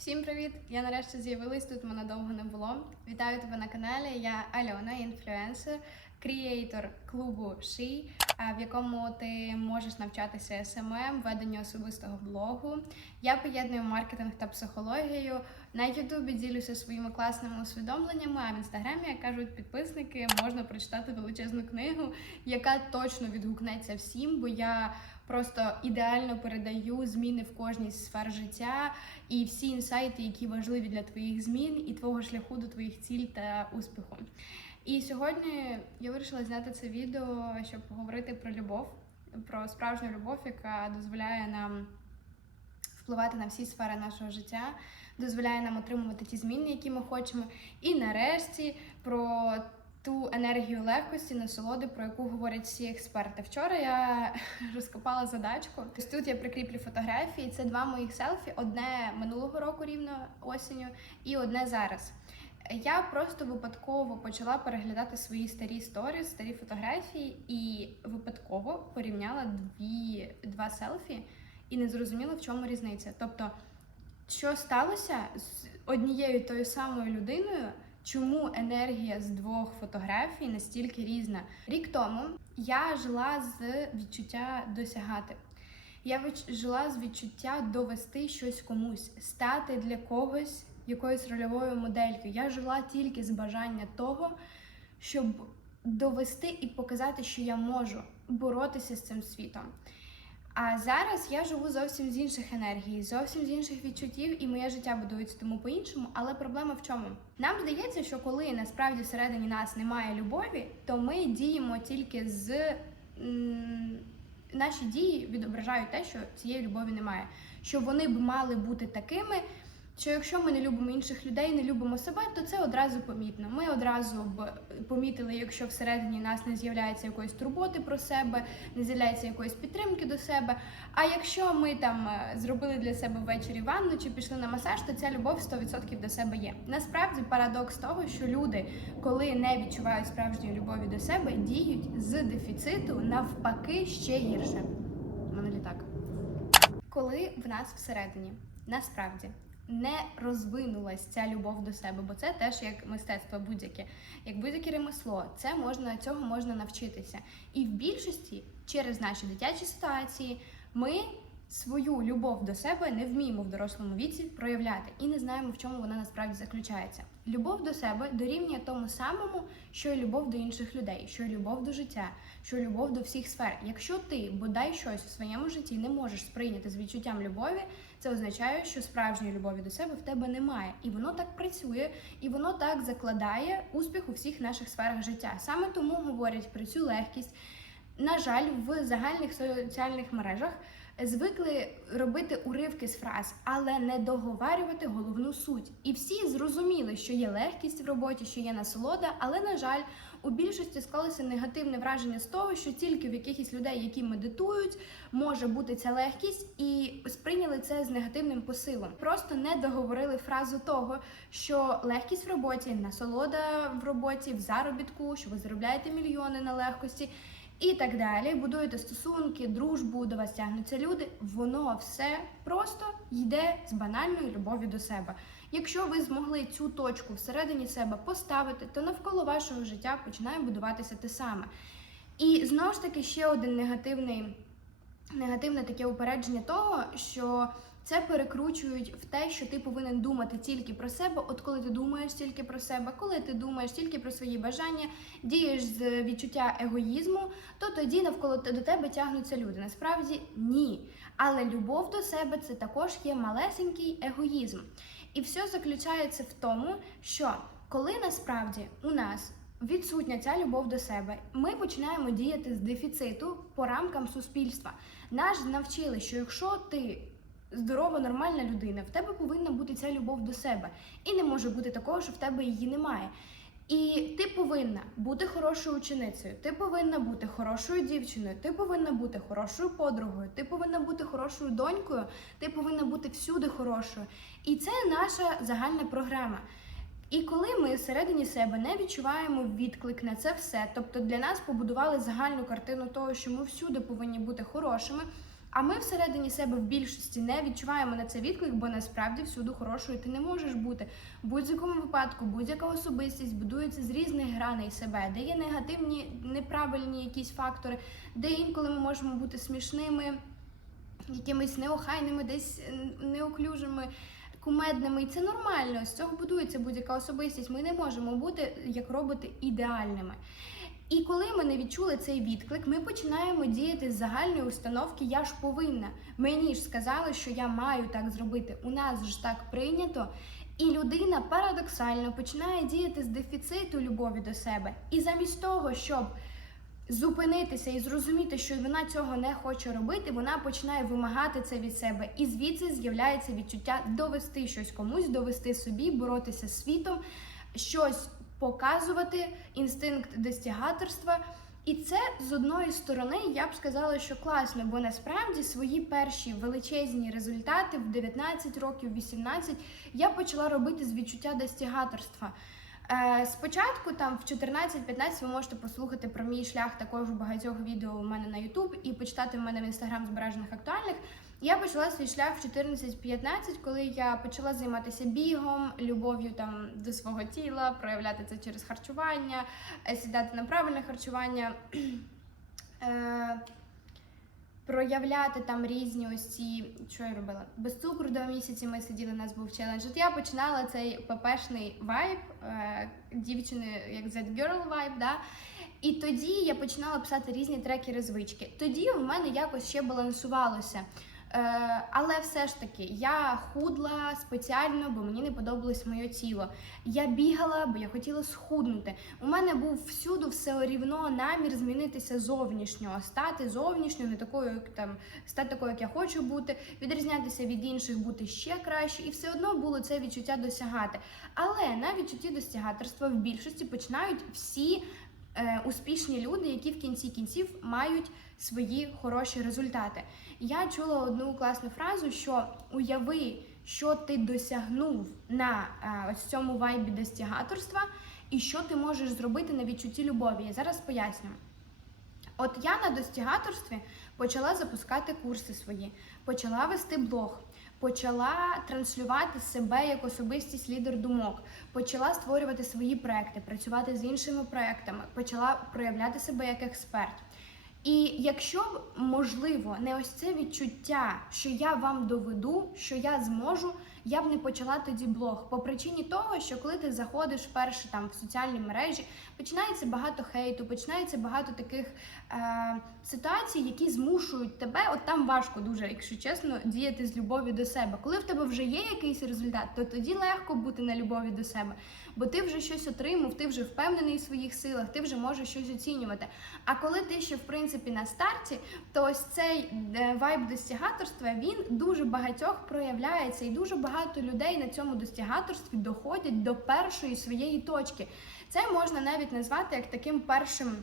Всім привіт! Я нарешті з'явилась тут. Мене довго не було. Вітаю тебе на каналі. Я Альона, інфлюенсер, кріейтор клубу She, в якому ти можеш навчатися СММ, веденню особистого блогу. Я поєдную маркетинг та психологію. На Ютубі ділюся своїми класними усвідомленнями. А в інстаграмі, як кажуть підписники, можна прочитати величезну книгу, яка точно відгукнеться всім, бо я просто ідеально передаю зміни в кожній сфер життя і всі інсайти, які важливі для твоїх змін і твого шляху до твоїх ціль та успіху. І сьогодні я вирішила зняти це відео, щоб поговорити про любов, про справжню любов, яка дозволяє нам впливати на всі сфери нашого життя, дозволяє нам отримувати ті зміни, які ми хочемо. І нарешті про ту енергію легкості, насолоди, про яку говорять всі експерти. Вчора я розкопала задачку. Ось тут я прикріплю фотографії. Це два моїх селфі: одне минулого року рівно осінню, і одне зараз. Я просто випадково почала переглядати свої старі сторіс, старі фотографії, і випадково порівняла дві два селфі і не зрозуміла, в чому різниця. Тобто, що сталося з однією тою самою людиною, чому енергія з двох фотографій настільки різна? Рік тому я жила з відчуття досягати. Я жила з відчуття довести щось комусь, стати для когось якоюсь рольовою моделькою. Я жила тільки з бажання того, щоб довести і показати, що я можу боротися з цим світом. А зараз я живу зовсім з інших енергій, зовсім з інших відчуттів, і моє життя будується тому по-іншому. Але проблема в чому? Нам здається, що коли насправді всередині нас немає любові, то ми діємо тільки з наші дії відображають те, що цієї любові немає. Що вони б мали бути такими. Що якщо ми не любимо інших людей, не любимо себе, то це одразу помітно. Ми одразу б помітили, якщо всередині нас не з'являється якоїсь турботи про себе, не з'являється якоїсь підтримки до себе. А якщо ми там е, зробили для себе ввечері ванну чи пішли на масаж, то ця любов 100% до себе є. Насправді парадокс того, що люди, коли не відчувають справжньої любові до себе, діють з дефіциту навпаки ще гірше. Мене літак. Коли в нас всередині насправді не розвинулась ця любов до себе, бо це теж як мистецтво будь-яке, як будь-яке ремесло, це можна цього можна навчитися. І в більшості через наші дитячі ситуації ми свою любов до себе не вміємо в дорослому віці проявляти і не знаємо, в чому вона насправді заключається. Любов до себе дорівнює тому самому, що й любов до інших людей, що й любов до життя, що й любов до всіх сфер. Якщо ти бодай щось у своєму житті не можеш сприйняти з відчуттям любові, це означає, що справжньої любові до себе в тебе немає, і воно так працює, і воно так закладає успіх у всіх наших сферах життя. Саме тому говорять про цю легкість. На жаль, в загальних соціальних мережах звикли робити уривки з фраз, але не договарювати головну суть. І всі зрозуміли, що є легкість в роботі, що є насолода, але на жаль, у більшості склалося негативне враження з того, що тільки в якихось людей, які медитують, може бути ця легкість, і сприйняли це з негативним посилом. Просто не договорили фразу того, що легкість в роботі, насолода в роботі, в заробітку, що ви заробляєте мільйони на легкості. І так далі, будуєте стосунки, дружбу, до вас тягнуться люди. Воно все просто йде з банальної любові до себе. Якщо ви змогли цю точку всередині себе поставити, то навколо вашого життя починає будуватися те саме. І знову ж таки ще один негативний, негативне таке упередження того, що це перекручують в те, що ти повинен думати тільки про себе. От коли ти думаєш тільки про себе, коли ти думаєш тільки про свої бажання, дієш з відчуття егоїзму, то тоді навколо до тебе тягнуться люди. Насправді ні. Але любов до себе це також є малесенький егоїзм. І все заключається в тому, що коли насправді у нас відсутня ця любов до себе, ми починаємо діяти з дефіциту по рамкам суспільства. Нас навчили, що якщо ти здорова, нормальна людина, в тебе повинна бути ця любов до себе. І не може бути такого, що в тебе її немає. І ти повинна бути хорошою ученицею, ти повинна бути хорошою дівчиною, ти повинна бути хорошою подругою, ти повинна бути хорошою донькою, ти повинна бути всюди хорошою. І це наша загальна програма. І коли ми всередині себе не відчуваємо відклик на це все, тобто для нас побудували загальну картину того, що ми всюди повинні бути хорошими, А ми всередині себе в більшості не відчуваємо на це відклик, бо насправді всюди хорошою ти не можеш бути. В будь-якому випадку, будь-яка особистість будується з різних граней себе, де є негативні, неправильні якісь фактори, де інколи ми можемо бути смішними, якимись неохайними, десь неоклюжими. Кумедними, і це нормально. З цього будується будь-яка особистість. Ми не можемо бути як роботи ідеальними. І коли ми не відчули цей відклик, ми починаємо діяти з загальної установки Я ж повинна. Мені ж сказали, що я маю так зробити. У нас ж так прийнято. І людина парадоксально починає діяти з дефіциту любові до себе. І замість того, щоб зупинитися і зрозуміти, що вона цього не хоче робити, вона починає вимагати це від себе. І звідси з'являється відчуття довести щось комусь, довести собі, боротися з світом, щось показувати, інстинкт достігаторства. І це з одної сторони я б сказала, що класно, бо насправді свої перші величезні результати в 19 років, 18 я почала робити з відчуття достігаторства. Е, Спочатку, там в 14-15 ви можете послухати про мій шлях також багатьох відео у мене на YouTube і почитати в мене в інстаграм збережених актуальних. Я почала свій шлях в 14-15, коли я почала займатися бігом, любов'ю там до свого тіла, проявляти це через харчування, е, сідати на правильне харчування. Е, проявляти там різні ось ці, що я робила? Без цукру два місяці ми сиділи, у нас був челендж. От я починала цей ППшний вайб, е, дівчини, як Z Girl вайб, да? І тоді я починала писати різні треки розвички. Тоді в мене якось ще балансувалося. Е, але все ж таки я худла спеціально, бо мені не подобалось моє тіло. Я бігала, бо я хотіла схуднути. У мене був всюди все рівно намір змінитися зовнішнього, стати зовнішньою, не такою, як там стати такою, як я хочу бути, відрізнятися від інших, бути ще краще, і все одно було це відчуття досягати. Але на відчутті досягаторства в більшості починають всі. Е, Успішні люди, які в кінці кінців мають свої хороші результати. Я чула одну класну фразу, що уяви, що ти досягнув на е, ось цьому вайбі достігаторства, і що ти можеш зробити на відчутті любові. Я зараз поясню. От я на достігаторстві почала запускати курси свої, почала вести блог, почала транслювати себе як особистість лідер думок, почала створювати свої проекти, працювати з іншими проектами, почала проявляти себе як експерт. І якщо можливо не ось це відчуття, що я вам доведу, що я зможу, я б не почала тоді блог. По причині того, що коли ти заходиш вперше там в соціальні мережі, починається багато хейту, починається багато таких е, ситуацій, які змушують тебе. От там важко дуже, якщо чесно, діяти з любові до себе. Коли в тебе вже є якийсь результат, то тоді легко бути на любові до себе, бо ти вже щось отримав, ти вже впевнений в своїх силах, ти вже можеш щось оцінювати. А коли ти ще в принципі на старті, то ось цей е, вайб достігаторства він дуже багатьох проявляється, і дуже багато людей на цьому достігаторстві доходять до першої своєї точки. Це можна навіть назвати як таким першим.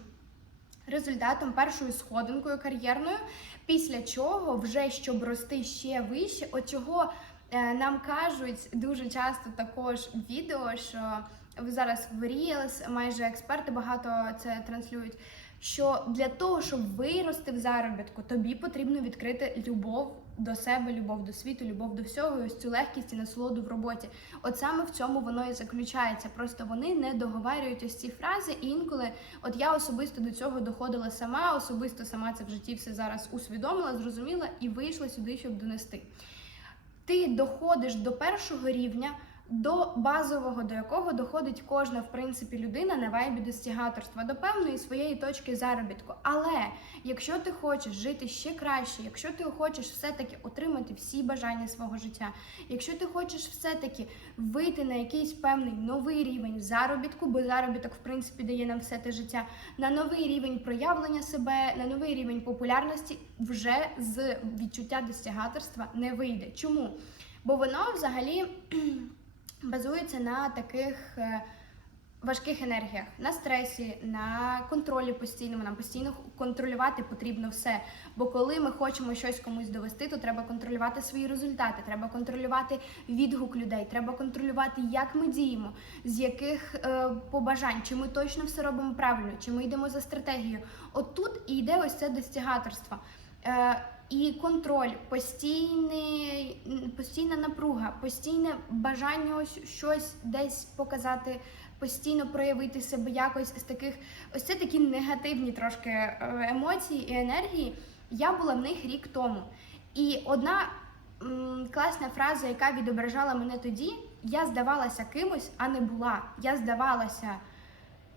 Результатом першою сходинкою кар'єрною, після чого вже щоб рости ще вище, от чого нам кажуть дуже часто також відео, що ви зараз в Reels майже експерти багато це транслюють. Що для того, щоб вирости в заробітку, тобі потрібно відкрити любов до себе, любов до світу, любов до всього, і ось цю легкість і насолоду в роботі. От саме в цьому воно і заключається. Просто вони не договарюють ось ці фрази. І інколи, от я особисто до цього доходила сама, особисто сама це в житті все зараз усвідомила, зрозуміла і вийшла сюди, щоб донести. Ти доходиш до першого рівня. До базового, до якого доходить кожна в принципі людина на вайбі достігаторства, до певної своєї точки заробітку. Але якщо ти хочеш жити ще краще, якщо ти хочеш все-таки отримати всі бажання свого життя, якщо ти хочеш все-таки вийти на якийсь певний новий рівень заробітку, бо заробіток в принципі дає нам все те життя, на новий рівень проявлення себе, на новий рівень популярності, вже з відчуття достігаторства не вийде. Чому? Бо воно взагалі базується на таких е, важких енергіях, на стресі, на контролі постійному. Нам постійно контролювати потрібно все. Бо коли ми хочемо щось комусь довести, то треба контролювати свої результати, треба контролювати відгук людей, треба контролювати, як ми діємо, з яких е, побажань, чи ми точно все робимо правильно, чи ми йдемо за стратегією. От тут і йде ось це достігаторство. Е, і контроль, постійний, постійна напруга, постійне бажання ось щось десь показати, постійно проявити себе якось з таких, ось це такі негативні трошки е, емоції і енергії. Я була в них рік тому. І одна м, класна фраза, яка відображала мене тоді, я здавалася кимось, а не була. Я здавалася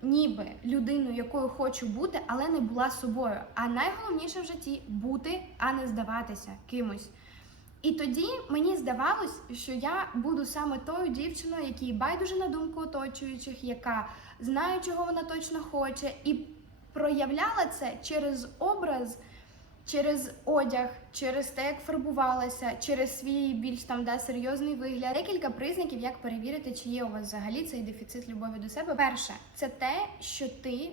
ніби людиною, якою хочу бути, але не була собою. А найголовніше в житті бути, а не здаватися кимось. І тоді мені здавалось, що я буду саме тою дівчиною, якій байдуже на думку оточуючих, яка знає, чого вона точно хоче, і проявляла це через образ, через одяг, через те, як фарбувалася, через свій більш там да, серйозний вигляд. Декілька признаків, як перевірити, чи є у вас взагалі цей дефіцит любові до себе. Перше, це те, що ти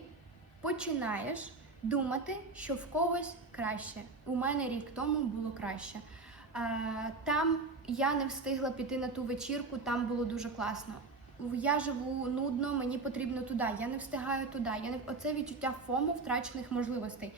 починаєш думати, що в когось краще. У мене рік тому було краще. Там я не встигла піти на ту вечірку, там було дуже класно. Я живу нудно, мені потрібно туди. Я не встигаю туди. Я не оце відчуття фому втрачених можливостей.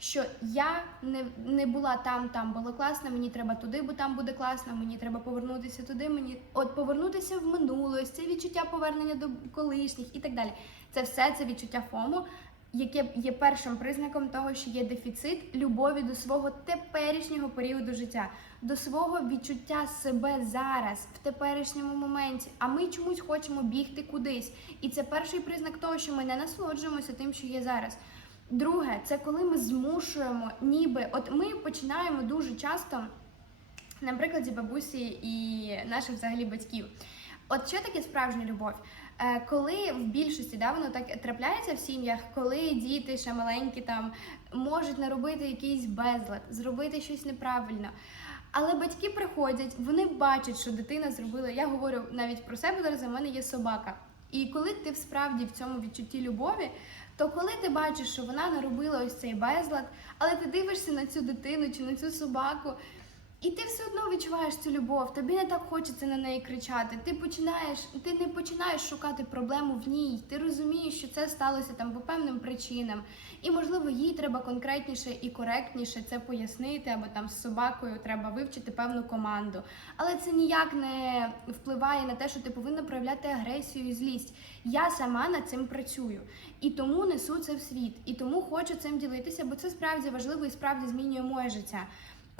Що я не, не була там, там було класно, мені треба туди, бо там буде класно, мені треба повернутися туди. Мені от повернутися в минуле, це відчуття повернення до колишніх і так далі. Це все це відчуття фому, яке є першим признаком того, що є дефіцит любові до свого теперішнього періоду життя, до свого відчуття себе зараз, в теперішньому моменті. А ми чомусь хочемо бігти кудись. І це перший признак того, що ми не насолоджуємося тим, що є зараз. Друге, це коли ми змушуємо, ніби от ми починаємо дуже часто, на прикладі бабусі і наших взагалі батьків. От що таке справжня любов? Е, коли в більшості да, воно так трапляється в сім'ях, коли діти ще маленькі там можуть наробити якийсь безлад, зробити щось неправильно. Але батьки приходять, вони бачать, що дитина зробила. Я говорю навіть про себе зараз. У мене є собака. І коли ти справді в цьому відчутті любові, то коли ти бачиш, що вона наробила ось цей безлад, але ти дивишся на цю дитину чи на цю собаку, і ти все одно відчуваєш цю любов, тобі не так хочеться на неї кричати. Ти починаєш, ти не починаєш шукати проблему в ній. Ти розумієш, що це сталося там по певним причинам. І можливо, їй треба конкретніше і коректніше це пояснити, або там з собакою треба вивчити певну команду. Але це ніяк не впливає на те, що ти повинна проявляти агресію і злість. Я сама над цим працюю і тому несу це в світ, і тому хочу цим ділитися, бо це справді важливо і справді змінює моє життя.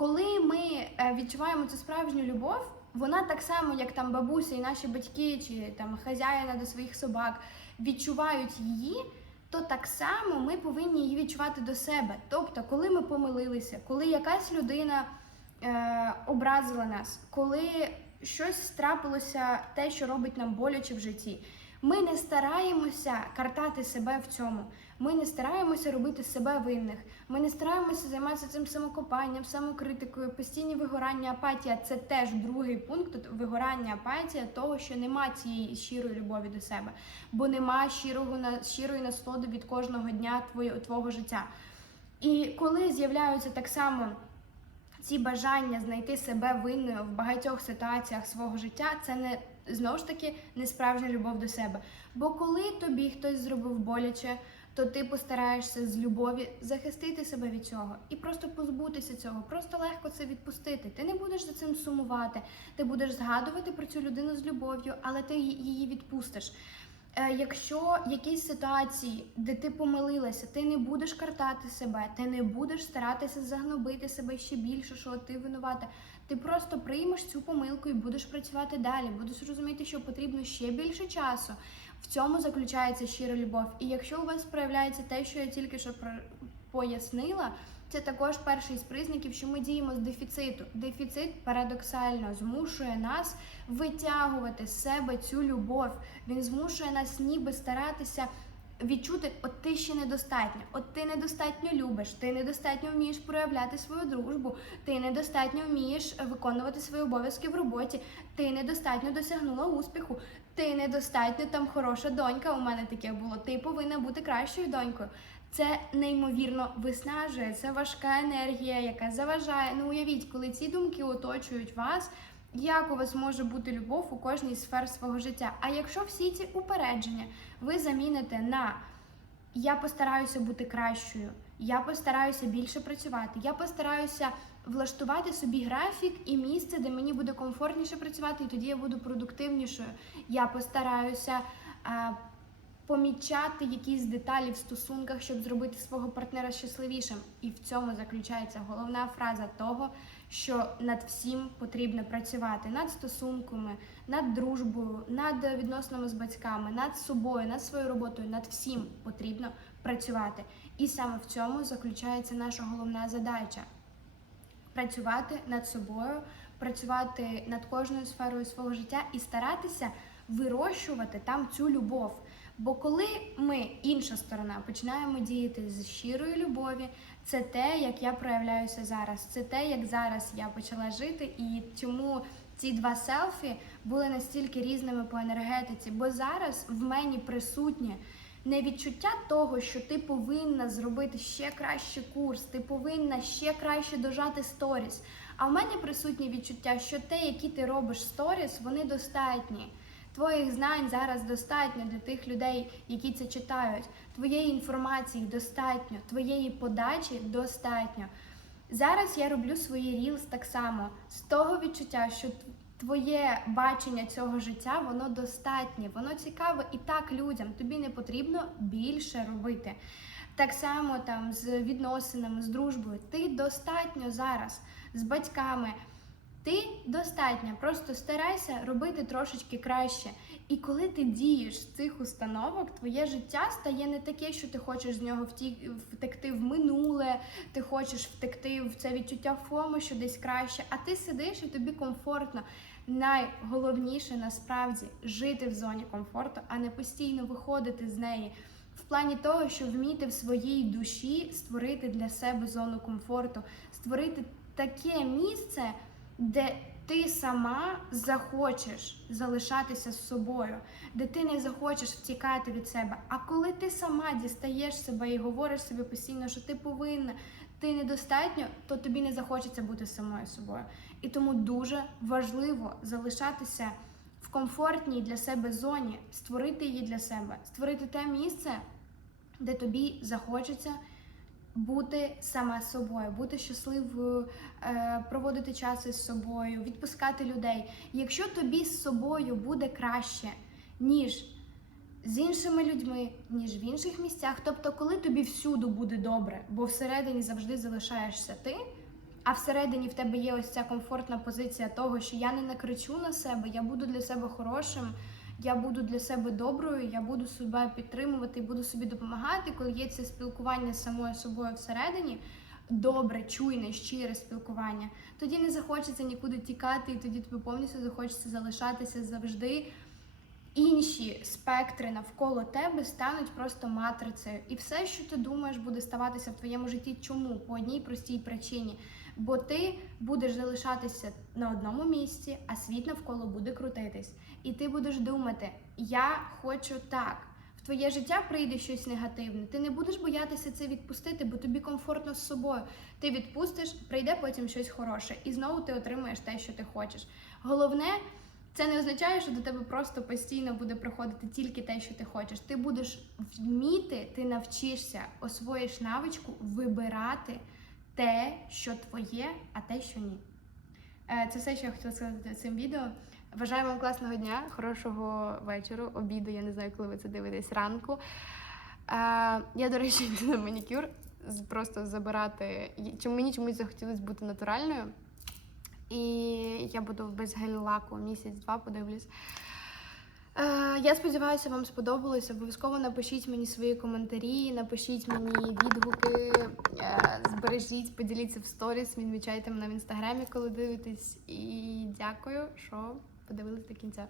Коли ми е, відчуваємо цю справжню любов, вона так само, як там бабуся і наші батьки, чи там хазяїна до своїх собак відчувають її, то так само ми повинні її відчувати до себе. Тобто, коли ми помилилися, коли якась людина е, образила нас, коли щось трапилося, те, що робить нам боляче в житті. Ми не стараємося картати себе в цьому. Ми не стараємося робити себе винних. Ми не стараємося займатися цим самокопанням, самокритикою, постійні вигорання, апатія. Це теж другий пункт вигорання, апатія того, що нема цієї щирої любові до себе, бо нема щирого щирої насолоди від кожного дня твоє, твого життя. І коли з'являються так само ці бажання знайти себе винною в багатьох ситуаціях свого життя, це не знову ж таки не справжня любов до себе. Бо коли тобі хтось зробив боляче, то ти постараєшся з любові захистити себе від цього і просто позбутися цього, просто легко це відпустити. Ти не будеш за цим сумувати, ти будеш згадувати про цю людину з любов'ю, але ти її відпустиш. Е, Якщо якісь ситуації, де ти помилилася, ти не будеш картати себе, ти не будеш старатися загнобити себе ще більше, що ти винувата. Ти просто приймеш цю помилку і будеш працювати далі. Будеш розуміти, що потрібно ще більше часу. В цьому заключається щира любов. І якщо у вас проявляється те, що я тільки що пояснила, це також перший з признаків, що ми діємо з дефіциту. Дефіцит парадоксально змушує нас витягувати з себе цю любов. Він змушує нас ніби старатися відчути, от ти ще недостатньо, от ти недостатньо любиш, ти недостатньо вмієш проявляти свою дружбу, ти недостатньо вмієш виконувати свої обов'язки в роботі, ти недостатньо досягнула успіху, ти недостатньо там хороша донька. У мене таке було. Ти повинна бути кращою донькою. Це неймовірно виснажує, це важка енергія, яка заважає. Ну уявіть, коли ці думки оточують вас. Як у вас може бути любов у кожній сфері свого життя? А якщо всі ці упередження ви заміните на я постараюся бути кращою, Я постараюся більше працювати. Я постараюся влаштувати собі графік і місце, де мені буде комфортніше працювати, і тоді я буду продуктивнішою. Я постараюся а, помічати якісь деталі в стосунках, щоб зробити свого партнера щасливішим. І в цьому заключається головна фраза того, що над всім потрібно працювати над стосунками, над дружбою, над відносинами з батьками, над собою, над своєю роботою, над всім потрібно працювати. І саме в цьому заключається наша головна задача працювати над собою, працювати над кожною сферою свого життя і старатися вирощувати там цю любов. Бо коли ми, інша сторона, починаємо діяти з щирої любові, це те, як я проявляюся зараз, це те, як зараз я почала жити, і чому ці два селфі були настільки різними по енергетиці, бо зараз в мені присутнє не відчуття того, що ти повинна зробити ще краще курс, ти повинна ще краще дожати сторіс. А в мене присутнє відчуття, що те, які ти робиш сторіс, вони достатні. Твоїх знань зараз достатньо для тих людей, які це читають. Твоєї інформації достатньо, твоєї подачі достатньо. Зараз я роблю свої рілс так само з того відчуття, що твоє бачення цього життя воно достатнє, воно цікаве і так людям. Тобі не потрібно більше робити. Так само там з відносинами, з дружбою. Ти достатньо зараз з батьками. Ти достатньо, просто старайся робити трошечки краще. І коли ти дієш з цих установок, твоє життя стає не таке, що ти хочеш з нього втік, втекти в минуле, ти хочеш втекти в це відчуття фому, що десь краще, а ти сидиш і тобі комфортно. Найголовніше насправді жити в зоні комфорту, а не постійно виходити з неї. В плані того, щоб вміти в своїй душі створити для себе зону комфорту, створити таке місце, де ти сама захочеш залишатися з собою, де ти не захочеш втікати від себе. А коли ти сама дістаєш себе і говориш собі постійно, що ти повинна, ти недостатньо, то тобі не захочеться бути самою собою. І тому дуже важливо залишатися в комфортній для себе зоні, створити її для себе, створити те місце, де тобі захочеться бути сама собою, бути щасливою, проводити час із собою, відпускати людей. Якщо тобі з собою буде краще, ніж з іншими людьми, ніж в інших місцях, тобто, коли тобі всюди буде добре, бо всередині завжди залишаєшся ти. А всередині в тебе є ось ця комфортна позиція того, що я не накричу на себе, я буду для себе хорошим, я буду для себе доброю, я буду себе підтримувати буду собі допомагати, коли є це спілкування з самою собою всередині. Добре, чуйне, щире спілкування. Тоді не захочеться нікуди тікати, і тоді тобі повністю захочеться залишатися завжди. Інші спектри навколо тебе стануть просто матрицею, і все, що ти думаєш, буде ставатися в твоєму житті. Чому? По одній простій причині. Бо ти будеш залишатися на одному місці, а світ навколо буде крутитись. І ти будеш думати, я хочу так. В твоє життя прийде щось негативне. Ти не будеш боятися це відпустити, бо тобі комфортно з собою. Ти відпустиш, прийде потім щось хороше, і знову ти отримуєш те, що ти хочеш. Головне. Це не означає, що до тебе просто постійно буде приходити тільки те, що ти хочеш. Ти будеш вміти, ти навчишся, освоїш навичку вибирати те, що твоє, а те, що ні. Е, Це все, що я хотіла сказати цим відео. Бажаю вам класного дня, хорошого вечора, обіду. Я не знаю, коли ви це дивитесь ранку. Е, Я, до речі, йду на манікюр просто забирати. Чому мені чомусь захотілося бути натуральною. І я буду без гель-лаку місяць-два подивлюсь. Е, я сподіваюся, вам сподобалось. Обов'язково напишіть мені свої коментарі, напишіть мені відгуки, е, збережіть, поділіться в сторіс, відмічайте мене в інстаграмі, коли дивитесь. І дякую, що подивились до кінця.